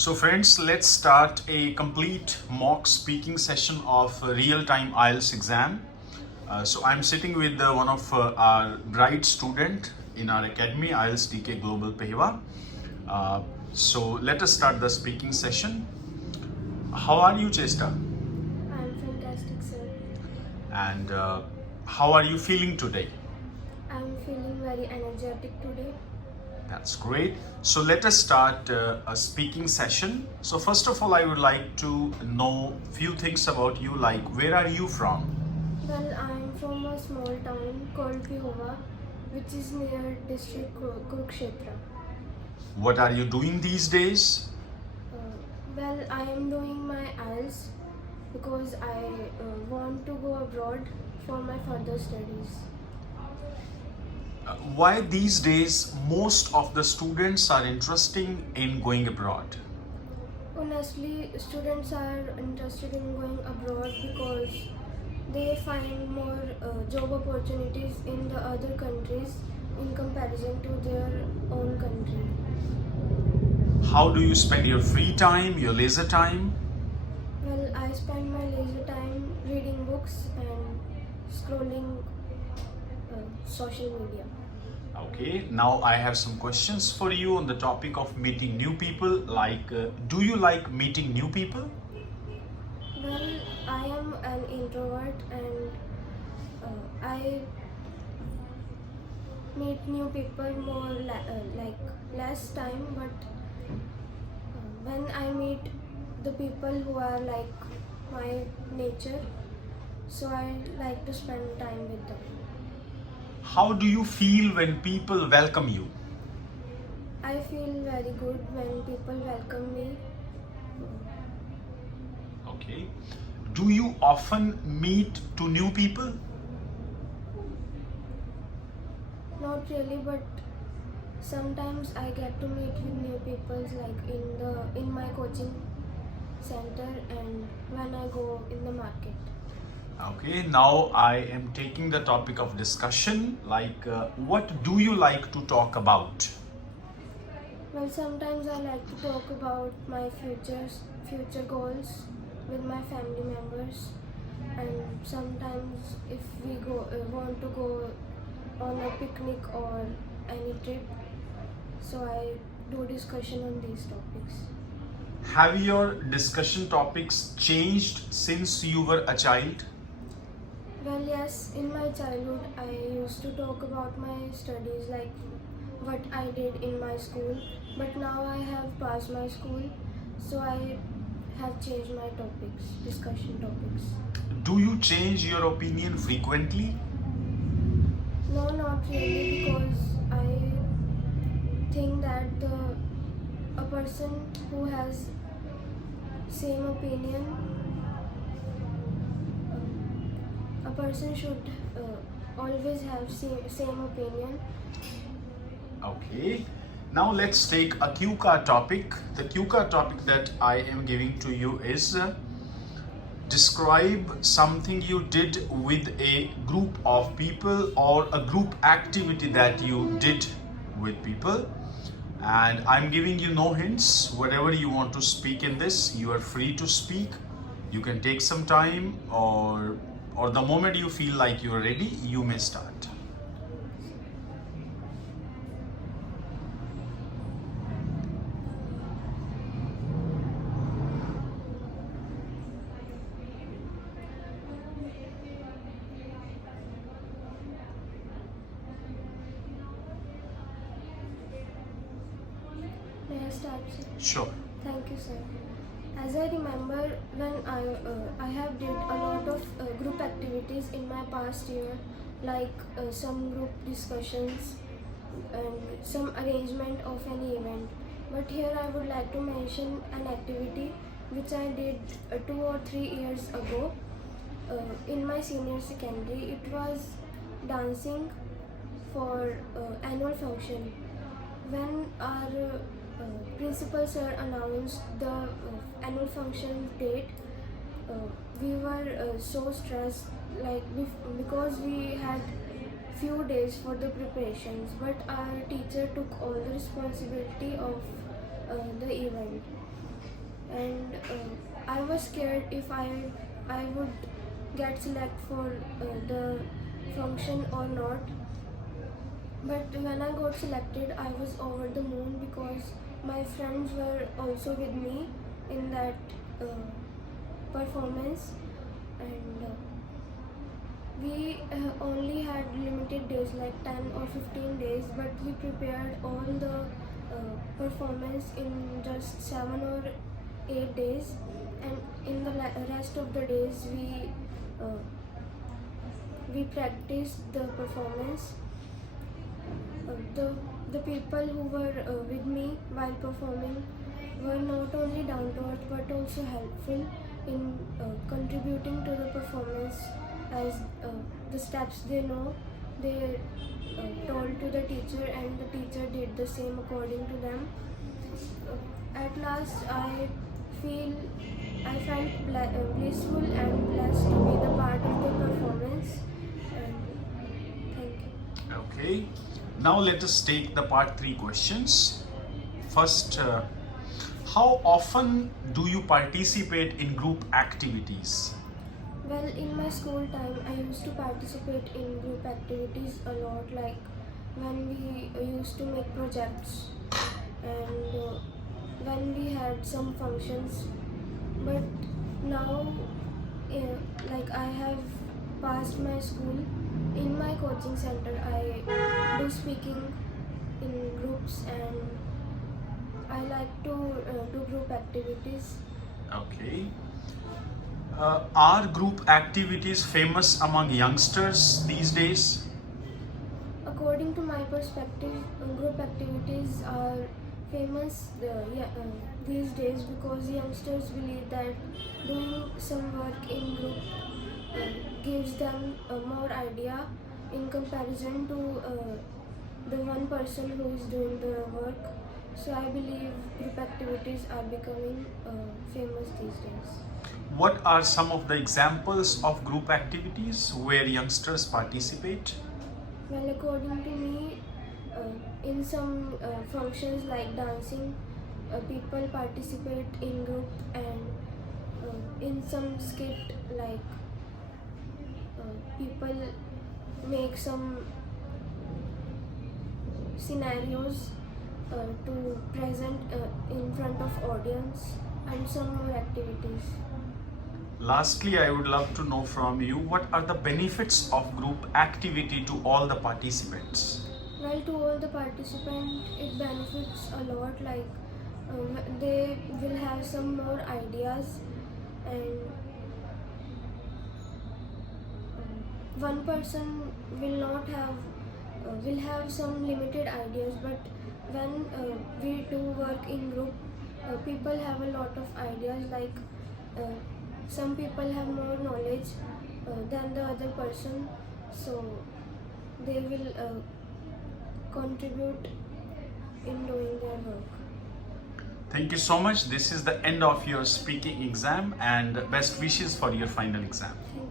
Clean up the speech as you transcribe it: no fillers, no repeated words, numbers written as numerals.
So friends, let's start a complete mock speaking session of real-time IELTS exam. So I'm sitting with one of our bright student in our academy, IELTS DK Global Pehwa. So let us start the speaking session. How are you, Chesta? I'm fantastic, sir. And how are you feeling today? I'm feeling very energetic today. That's great. So let us start a speaking session. So first of all, I would like to know few things about you, like where are you from? Well, I'm from a small town called Pehova, which is near district Kurukshetra. What are you doing these days? Well, I am doing my IELTS because I want to go abroad for my further studies. Why these days most of the students are interested in going abroad? Honestly, students are interested in going abroad because they find more job opportunities in the other countries in comparison to their own country. How do you spend your free time, your leisure time? Well, I spend my leisure time reading books and scrolling social media. Okay, now I have some questions for you on the topic of meeting new people. Like, do you like meeting new people? Well, I am an introvert and I meet new people more like less time, but when I meet the people who are like my nature, so I like to spend time with them. How do you feel when people welcome you? I feel very good when people welcome me. Okay. Do you often meet to new people? Not really, but sometimes I get to meet with new people like in my coaching center and when I go in the market. Okay, now I am taking the topic of discussion, like what do you like to talk about? Well, sometimes I like to talk about my future goals with my family members, and sometimes if we want to go on a picnic or any trip, so I do discussion on these topics. Have your discussion topics changed since you were a child? Well, yes, in my childhood, I used to talk about my studies, like what I did in my school. But now I have passed my school, so I have changed my topics, discussion topics. Do you change your opinion frequently? No, not really, because I think that a person who has same opinion, a person should always have same opinion. Okay. Now let's take a cue card topic. The cue card topic that I am giving to you is describe something you did with a group of people or a group activity that you did with people. And I'm giving you no hints. Whatever you want to speak in this, you are free to speak. You can take some time, or the moment you feel like you're ready, you may start. May I start, sir? Sure. Thank you, sir. As I remember, when I have did a lot of group activities in my past year, like some group discussions and some arrangement of any event. But here I would like to mention an activity which I did 2 or 3 years ago in my senior secondary. It was dancing for annual function. When our principal sir announced the annual function date, we were so stressed, like because we had few days for the preparations, but our teacher took all the responsibility of the event. and I was scared if I would get selected for the function or not. But when I got selected, I was over the moon because my friends were also with me in that performance, and we only had limited days, like 10 or 15 days, but we prepared all the performance in just 7 or 8 days, and in the rest of the days we practiced the performance. The people who were with me while performing were not only down to earth but also helpful in contributing to the performance, as the steps they know they told to the teacher, and the teacher did the same according to them. At last I felt blissful and blessed to be the part of the performance, and thank you. Okay. Now let us take the part 3 questions. First, how often do you participate in group activities? Well, in my school time, I used to participate in group activities a lot, like when we used to make projects, and when we had some functions. But now, like I have passed my school, in my coaching center, I do speaking in groups, and I like to do group activities. Okay. Are group activities famous among youngsters these days? According to my perspective, group activities are famous these days because youngsters believe that doing some work in group gives them more idea in comparison to the one person who is doing the work. So I believe group activities are becoming famous these days. What are some of the examples of group activities where youngsters participate? Well, according to me, in some functions like dancing, people participate in group, and in some skit like people make some scenarios to present in front of audience, and some more activities. Lastly, I would love to know from you, what are the benefits of group activity to all the participants? Well, to all the participants, it benefits a lot. Like they will have some more ideas, and one person will not have will have some limited ideas. But when we do work in group, people have a lot of ideas. Like some people have more knowledge than the other person, so they will contribute in doing their work. Thank you so much. This is the end of your speaking exam, and best wishes for your final exam. Thank